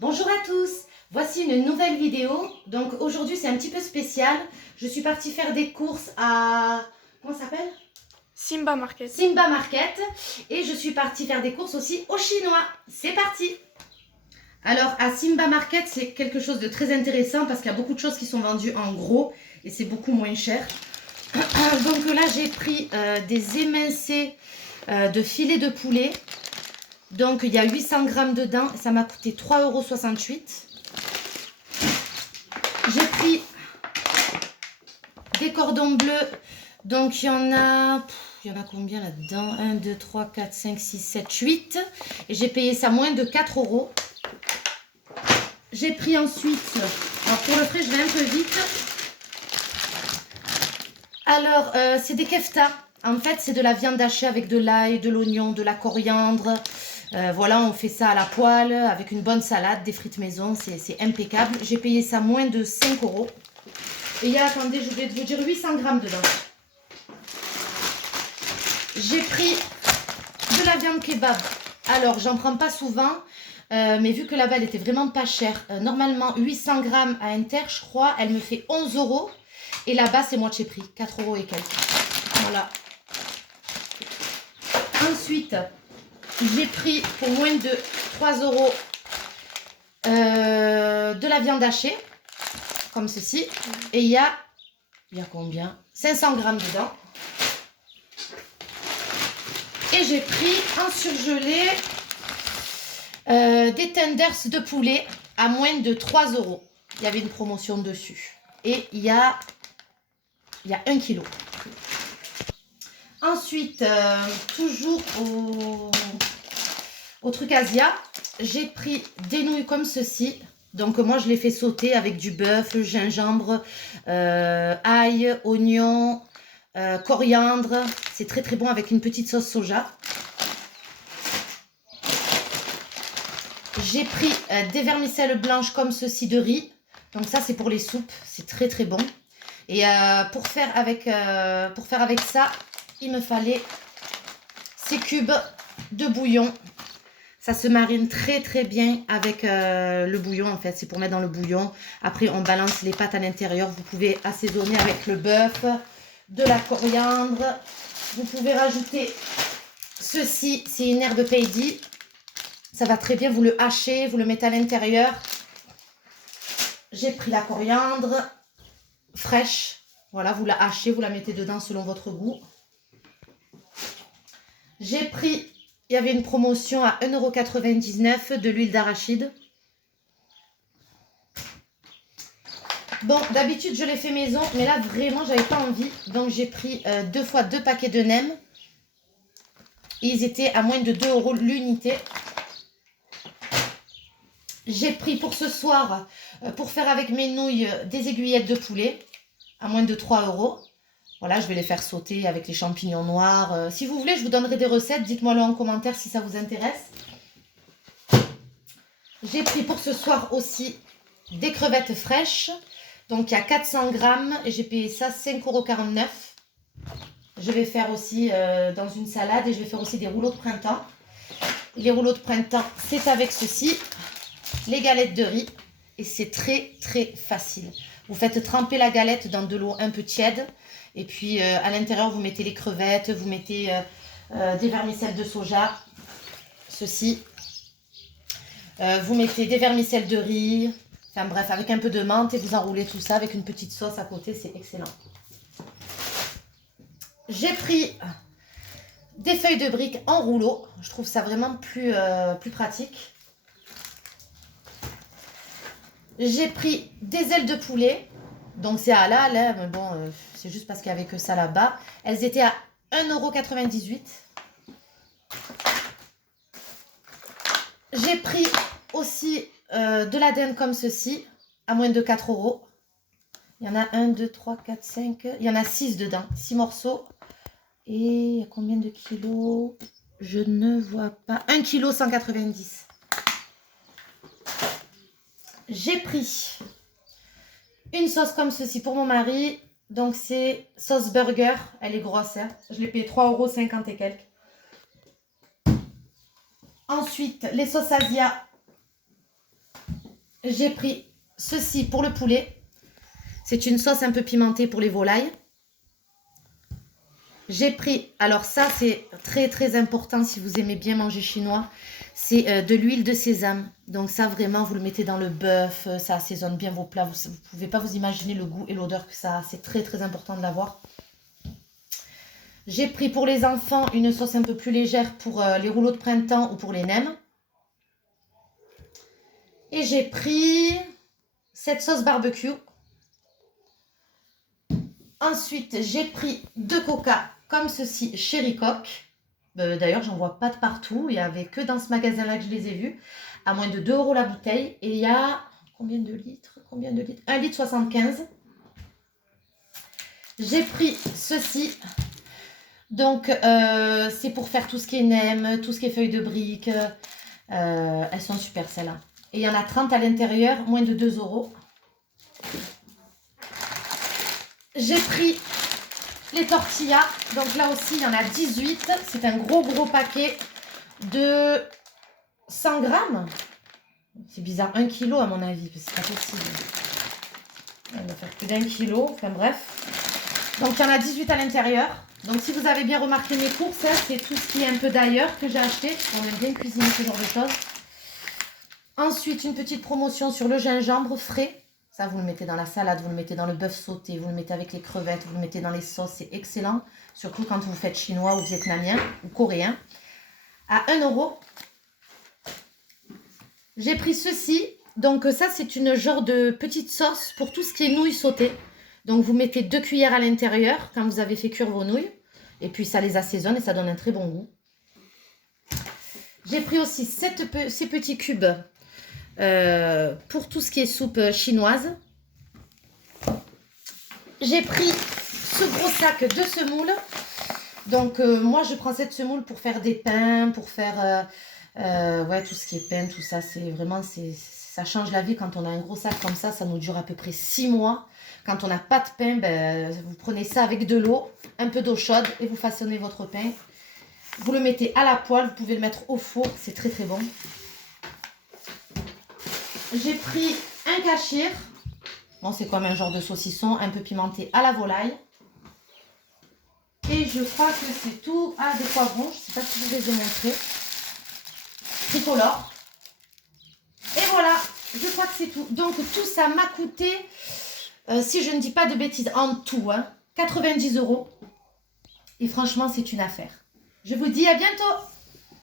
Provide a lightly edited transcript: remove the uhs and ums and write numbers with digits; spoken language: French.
Bonjour à tous, voici une nouvelle vidéo. Donc aujourd'hui c'est un petit peu spécial. Je suis partie faire des courses à... Comment ça s'appelle? Simba Market. Simba Market. Et je suis partie faire des courses aussi au Chinois. C'est parti! Alors à Simba Market c'est quelque chose de très intéressant parce qu'il y a beaucoup de choses qui sont vendues en gros et c'est beaucoup moins cher. Donc là j'ai pris des émincés de filet de poulet. Donc il y a 800 grammes dedans, ça m'a coûté 3,68 €. J'ai pris des cordons bleus, donc il y en a combien là-dedans? 1, 2, 3, 4, 5, 6, 7, 8. Et j'ai payé ça moins de 4 €. J'ai pris ensuite, alors pour le frais je vais un peu vite. Alors c'est des keftas, en fait c'est de la viande hachée avec de l'ail, de l'oignon, de la coriandre. Voilà, on fait ça à la poêle avec une bonne salade, des frites maison, c'est impeccable. J'ai payé ça moins de 5 €. Et il y a, attendez, je vais vous dire 800 grammes dedans. J'ai pris de la viande kebab. Alors, j'en prends pas souvent, mais vu que là-bas, elle était vraiment pas chère. Normalement, 800 grammes à Inter, je crois, elle me fait 11 €. Et là-bas, c'est moitié prix, 4 € et quelques. Voilà. Ensuite, j'ai pris pour moins de 3 € de la viande hachée, comme ceci. Et il y a combien? 500 grammes dedans. Et j'ai pris en surgelé des tenders de poulet à moins de 3 €. Il y avait une promotion dessus. Et il y a 1 kg. Ensuite, toujours au truc Asia, j'ai pris des nouilles comme ceci. Donc moi je les fais sauter avec du bœuf, gingembre, ail, oignon, coriandre. C'est très très bon avec une petite sauce soja. J'ai pris des vermicelles blanches comme ceci de riz. Donc ça c'est pour les soupes, c'est très très bon. Et pour faire avec ça, il me fallait ces cubes de bouillon. Ça se marine très très bien avec le bouillon en fait. C'est pour mettre dans le bouillon. Après on balance les pâtes à l'intérieur. Vous pouvez assaisonner avec le bœuf, de la coriandre. Vous pouvez rajouter ceci, c'est une herbe paille. Ça va très bien, vous le hachez, vous le mettez à l'intérieur. J'ai pris la coriandre fraîche. Voilà, vous la hachez, vous la mettez dedans selon votre goût. J'ai pris, il y avait une promotion à 1,99 € de l'huile d'arachide. Bon, d'habitude, je l'ai fait maison, mais là, vraiment, j'avais pas envie. Donc, j'ai pris 2 fois 2 paquets de nems. Et ils étaient à moins de 2 € l'unité. J'ai pris pour ce soir, pour faire avec mes nouilles, des aiguillettes de poulet à moins de 3 €. Voilà, je vais les faire sauter avec les champignons noirs. Si vous voulez, je vous donnerai des recettes. Dites-moi-le en commentaire si ça vous intéresse. J'ai pris pour ce soir aussi des crevettes fraîches. Donc, il y a 400 grammes et j'ai payé ça 5,49 €. Je vais faire aussi dans une salade et je vais faire aussi des rouleaux de printemps. Les rouleaux de printemps, c'est avec ceci, les galettes de riz. Et c'est très, très facile. Vous faites tremper la galette dans de l'eau un peu tiède. Et puis, à l'intérieur, vous mettez les crevettes, vous mettez des vermicelles de soja. Ceci. Vous mettez des vermicelles de riz. Enfin bref, avec un peu de menthe et vous enroulez tout ça avec une petite sauce à côté. C'est excellent. J'ai pris des feuilles de briques en rouleau. Je trouve ça vraiment plus pratique. J'ai pris des ailes de poulet. Donc c'est halal, hein, mais bon, c'est juste parce qu'il n'y avait que ça là-bas. Elles étaient à 1,98 €. J'ai pris aussi de la dinde comme ceci, à moins de 4 €. Il y en a 1, 2, 3, 4, 5. Il y en a 6 dedans, 6 morceaux. Et il y a combien de kilos? Je ne vois pas. 1 kg 190. J'ai pris une sauce comme ceci pour mon mari. Donc c'est sauce burger. Elle est grosse. Hein. Je l'ai payé 3,50 € et quelques. Ensuite, les sauces Asia. J'ai pris ceci pour le poulet. C'est une sauce un peu pimentée pour les volailles. J'ai pris, alors ça c'est très très important si vous aimez bien manger chinois, c'est de l'huile de sésame. Donc ça vraiment vous le mettez dans le bœuf, ça assaisonne bien vos plats. Vous ne pouvez pas vous imaginer le goût et l'odeur que ça a, c'est très très important de l'avoir. J'ai pris pour les enfants une sauce un peu plus légère pour les rouleaux de printemps ou pour les nems. Et j'ai pris cette sauce barbecue. Ensuite, j'ai pris 2 coca comme ceci chez Ricoq. D'ailleurs, j'en vois pas de partout. Il n'y avait que dans ce magasin-là que je les ai vus. À moins de 2 € la bouteille. Et il y a combien de litres? 1,75 litre 75. J'ai pris ceci. Donc, c'est pour faire tout ce qui est nems, tout ce qui est feuilles de briques. Elles sont super celles-là. Et il y en a 30 à l'intérieur, moins de 2 €. J'ai pris les tortillas. Donc là aussi, il y en a 18. C'est un gros paquet de 100 grammes. C'est bizarre, 1 kg à mon avis. C'est pas possible. On va faire plus d'1 kg. Enfin bref. Donc il y en a 18 à l'intérieur. Donc si vous avez bien remarqué mes courses, c'est tout ce qui est un peu d'ailleurs que j'ai acheté. On aime bien cuisiner ce genre de choses. Ensuite, une petite promotion sur le gingembre frais. Ça, vous le mettez dans la salade, vous le mettez dans le bœuf sauté, vous le mettez avec les crevettes, vous le mettez dans les sauces, c'est excellent. Surtout quand vous faites chinois ou vietnamien ou coréen. À 1 €. J'ai pris ceci. Donc ça, c'est une genre de petite sauce pour tout ce qui est nouilles sautées. Donc vous mettez 2 cuillères à l'intérieur quand vous avez fait cuire vos nouilles. Et puis ça les assaisonne et ça donne un très bon goût. J'ai pris aussi ces petits cubes. Pour tout ce qui est soupe chinoise. J'ai pris ce gros sac de semoule. Donc moi je prends cette semoule pour faire des pains, pour faire ouais, tout ce qui est pain, tout ça. C'est vraiment, ça change la vie quand on a un gros sac comme ça. Ça nous dure à peu près 6 mois. Quand on n'a pas de pain, ben, vous prenez ça avec de l'eau, un peu d'eau chaude et vous façonnez votre pain. Vous le mettez à la poêle, vous pouvez le mettre au four, c'est très très bon. J'ai pris un cachir. Bon, c'est comme un genre de saucisson, un peu pimenté à la volaille. Et je crois que c'est tout. Ah, des poivrons, je ne sais pas si je vous les ai montrés. Tricolore. Et voilà, je crois que c'est tout. Donc tout ça m'a coûté, si je ne dis pas de bêtises, en tout, 90 €. Et franchement, c'est une affaire. Je vous dis à bientôt.